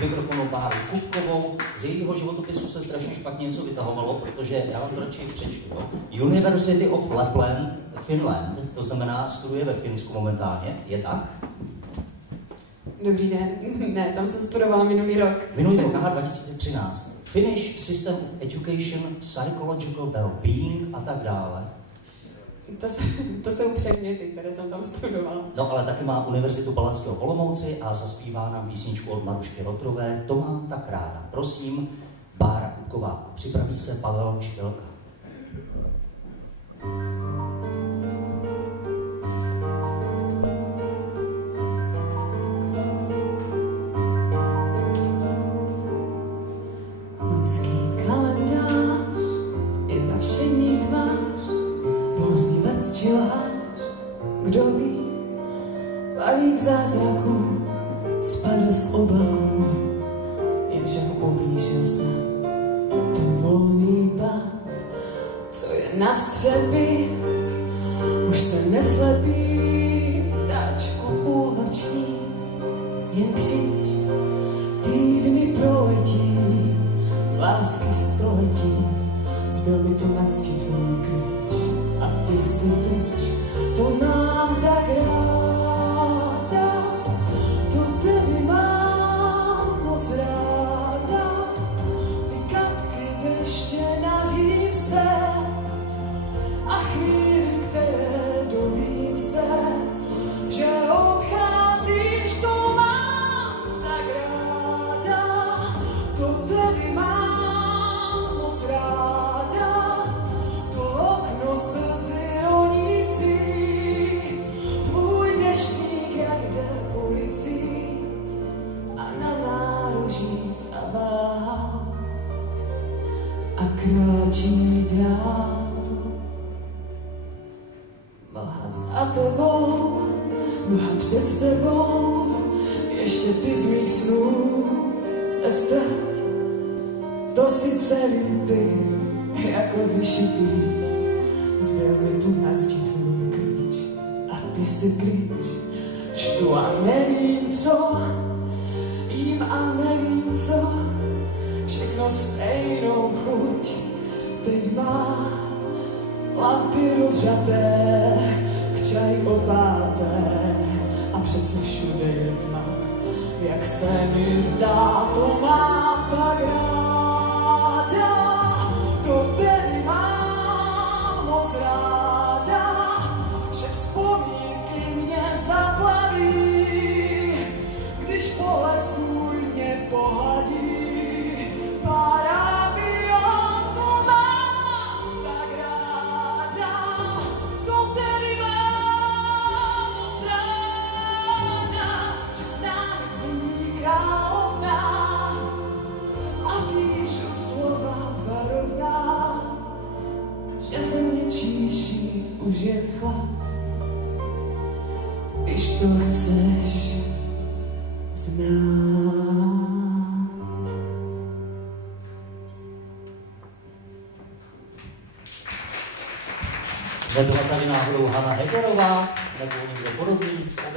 mikrofonu Báru Kupkovou. Z jejího životopisu se strašně špatně něco vytahovalo, protože já vám to radši přečtu. University of Lapland, Finland, to znamená, studuje ve Finsku momentálně, je tak? Dobrý den. Ne, tam jsem studovala minulý rok. Minulý rok, 2013. Finnish System of Education, Psychological Wellbeing a tak dále. To jsou předměty, které jsem tam studovala. No, ale taky má Univerzitu Palackého v Olomouci a zaspívá nám písničku od Marušky Rotrové. To mám tak ráda. Prosím, Bára Kupková. Připraví se Pavel Špilka. Kdo ví, balík zázraků spadl z oblaků, jenže mu oblížil se ten volný pád, co je na střepy, už se neslepí ptáčku půlnoční, jen křič, týdny proletí, z lásky století, zbyl mi tu na cti tvůj klíč a ty si pryč. To mám tak ráda, to tedy mám moc ráda. Ty kapky deště na římse a chvíli, v které dovím se, že odcházíš, to mám tak ráda. To tedy mám moc ráda, to okno slzy ronící. A kráčí dál. Mlha za tebou, mlha před tebou, ještě ty z mých snů se ztrať. To si celý ty, jako vyšitý, zbyl mi tu na zdi tvůj klíč a ty si klíč. Čtu a nevím co, jím a nevím co, všechno stejnou chuť, teď má lapy rozžaté, k čaj opáté a přece všude je tma, jak se mi zdá, to mám tak ráda, to tedy mám moc ráda, že vzpomínky mě zaplaví, když pohled tvůj mě pohladí. Že země číší už jen chlad, když to chceš znát. Nebyla tady náhodou Hana Hegerová nebo někdo podobný?